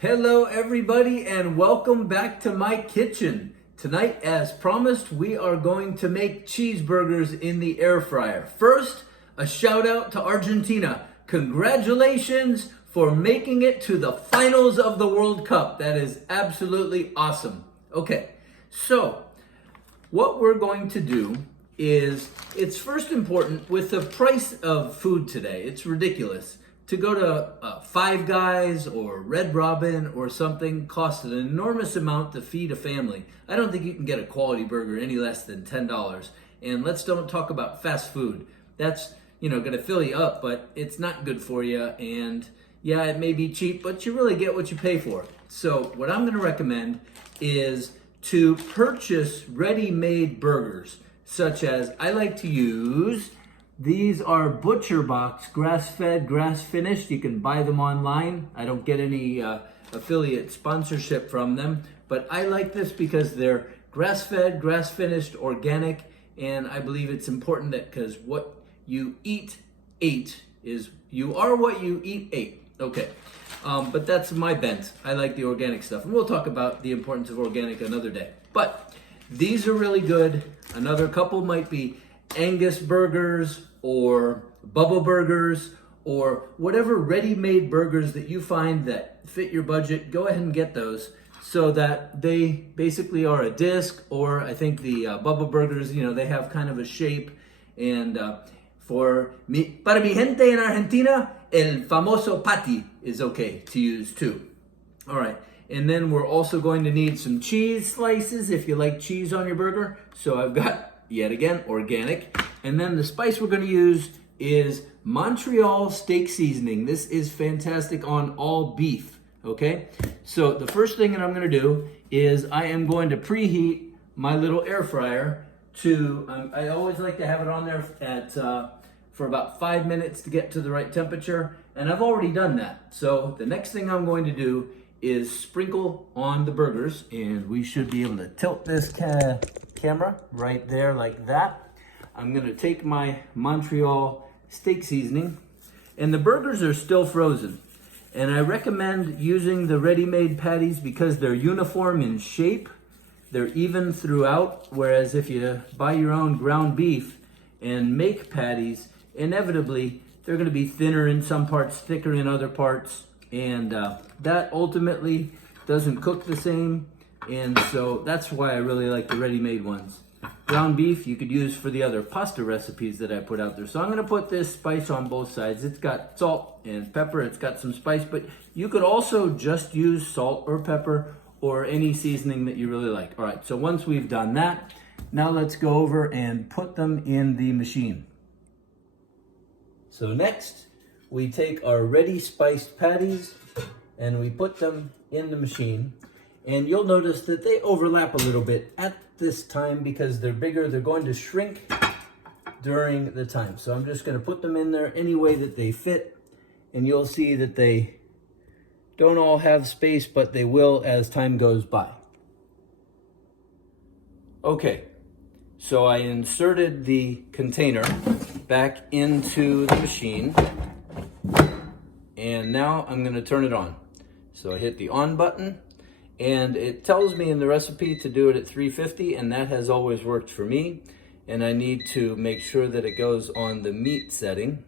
Hello everybody and welcome back to my kitchen. Tonight, as promised, we are going to make cheeseburgers in the air fryer. First, a shout out to Argentina. Congratulations for making it to the finals of the World Cup. That is absolutely awesome. Okay, so what we're going to do is, it's first important with the price of food today, it's ridiculous. To go to Five Guys or Red Robin or something costs an enormous amount to feed a family. I don't think you can get a quality burger any less than $10. And let's don't talk about fast food. That's, gonna fill you up, but it's not good for you. And yeah, it may be cheap, but you really get what you pay for. So what I'm gonna recommend is to purchase ready-made burgers, such as I like to use. These are ButcherBox, grass-fed, grass-finished. You can buy them online. I don't get any affiliate sponsorship from them, but I like this because they're grass-fed, grass-finished, organic, and I believe it's important that because what you ate is you are what you ate. Okay, but that's my bent. I like the organic stuff, and we'll talk about the importance of organic another day. But these are really good. Another couple might be Angus burgers or Bubba burgers or whatever ready-made burgers that you find that fit your budget. Go ahead and get those so that they basically are a disc, or I think the Bubba burgers, they have kind of a shape. And para mi gente en Argentina, el famoso patty is okay to use too. All right. And then we're also going to need some cheese slices if you like cheese on your burger. So I've got, yet again, organic. And then the spice we're going to use is Montreal steak seasoning. This is fantastic on all beef, okay? So the first thing that I'm going to do is I am going to preheat my little air fryer to, I always like to have it on there for about 5 minutes to get to the right temperature. And I've already done that. So the next thing I'm going to do is sprinkle on the burgers, and we should be able to tilt this camera right there like that. I'm gonna take my Montreal steak seasoning, and the burgers are still frozen. And I recommend using the ready-made patties because they're uniform in shape, they're even throughout, whereas if you buy your own ground beef and make patties, inevitably they're gonna be thinner in some parts, thicker in other parts, and that ultimately doesn't cook the same. And so that's why I really like the ready-made ones. Ground beef you could use for the other pasta recipes that I put out there. So I'm gonna put this spice on both sides. It's got salt and pepper, it's got some spice, but you could also just use salt or pepper or any seasoning that you really like. All right, so once we've done that, now let's go over and put them in the machine. So next, we take our ready spiced patties and we put them in the machine. And you'll notice that they overlap a little bit at this time because they're bigger. They're going to shrink during the time. So I'm just going to put them in there any way that they fit. And you'll see that they don't all have space, but they will as time goes by. Okay, so I inserted the container back into the machine. And now I'm going to turn it on. So I hit the on button. And it tells me in the recipe to do it at 350, and that has always worked for me. And I need to make sure that it goes on the meat setting.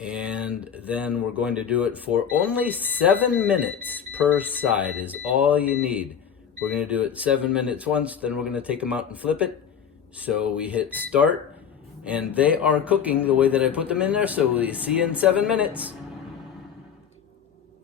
And then we're going to do it for only 7 minutes per side is all you need. We're going to do it 7 minutes once, then we're going to take them out and flip it. So we hit start, and they are cooking the way that I put them in there. So we'll see you in 7 minutes.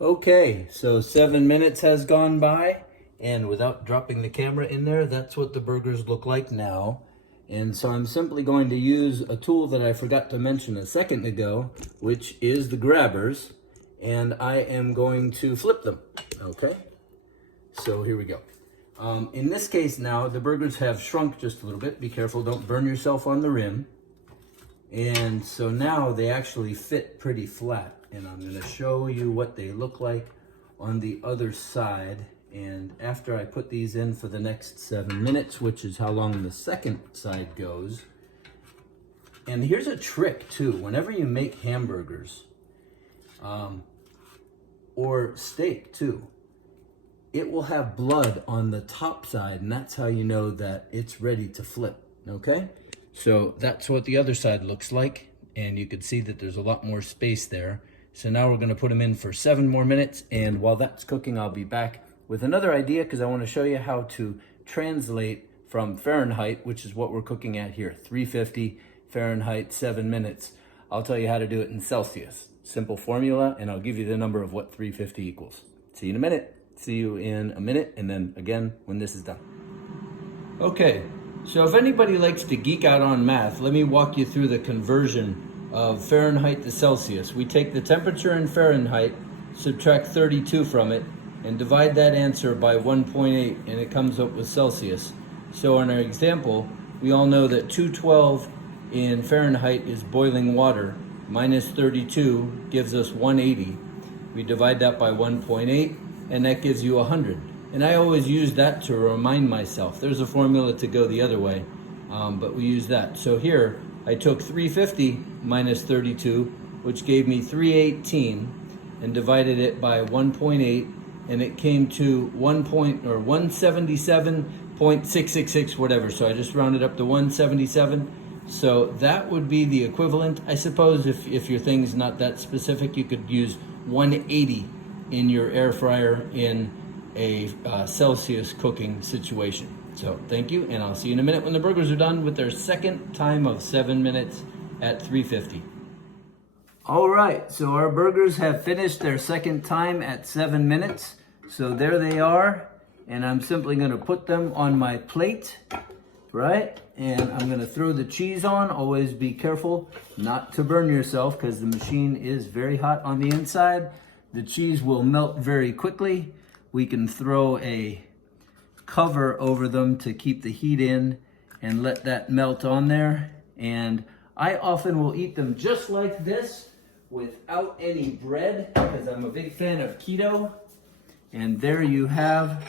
Okay, so 7 minutes has gone by, and without dropping the camera in there, that's what the burgers look like now. And so I'm simply going to use a tool that I forgot to mention a second ago, which is the grabbers, and I am going to flip them, okay? So here we go. In this case now, the burgers have shrunk just a little bit. Be careful, don't burn yourself on the rim. And so now they actually fit pretty flat. And I'm going to show you what they look like on the other side. And after I put these in for the next 7 minutes, which is how long the second side goes. And here's a trick too. Whenever you make hamburgers, or steak too, it will have blood on the top side, and that's how you know that it's ready to flip, okay? So that's what the other side looks like, and you can see that there's a lot more space there. So now we're gonna put them in for 7 more minutes, and while that's cooking, I'll be back with another idea because I wanna show you how to translate from Fahrenheit, which is what we're cooking at here, 350 Fahrenheit, 7 minutes. I'll tell you how to do it in Celsius. Simple formula, and I'll give you the number of what 350 equals. See you in a minute. See you in a minute, and then again when this is done. Okay, so if anybody likes to geek out on math, let me walk you through the conversion of Fahrenheit to Celsius. We take the temperature in Fahrenheit, subtract 32 from it, and divide that answer by 1.8, and it comes up with Celsius. So in our example, we all know that 212 in Fahrenheit is boiling water, minus 32 gives us 180. We divide that by 1.8, and that gives you 100. And I always use that to remind myself. There's a formula to go the other way, but we use that. So here, I took 350 minus 32, which gave me 318, and divided it by 1.8, and it came to 177.666, whatever. So I just rounded up to 177. So that would be the equivalent. I suppose if your thing's not that specific, you could use 180 in your air fryer in a Celsius cooking situation. So thank you, and I'll see you in a minute when the burgers are done with their second time of 7 minutes at 350. All right, so our burgers have finished their second time at 7 minutes. So there they are, and I'm simply gonna put them on my plate, right? And I'm gonna throw the cheese on. Always be careful not to burn yourself because the machine is very hot on the inside. The cheese will melt very quickly. We can throw a cover over them to keep the heat in and let that melt on there. And I often will eat them just like this without any bread because I'm a big fan of keto. And there you have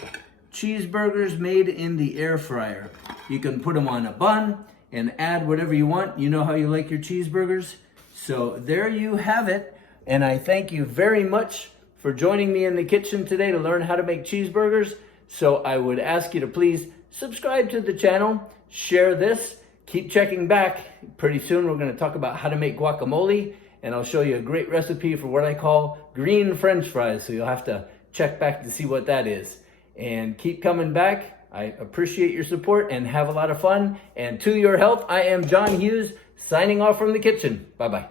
cheeseburgers made in the air fryer. You can put them on a bun and add whatever you want. You know how you like your cheeseburgers. So there you have it. And I thank you very much for joining me in the kitchen today to learn how to make cheeseburgers. So I would ask you to please subscribe to the channel, share this, keep checking back. Pretty soon we're gonna talk about how to make guacamole, and I'll show you a great recipe for what I call green French fries. So you'll have to check back to see what that is. And keep coming back. I appreciate your support and have a lot of fun. And to your health, I am John Hughes, signing off from the kitchen. Bye-bye.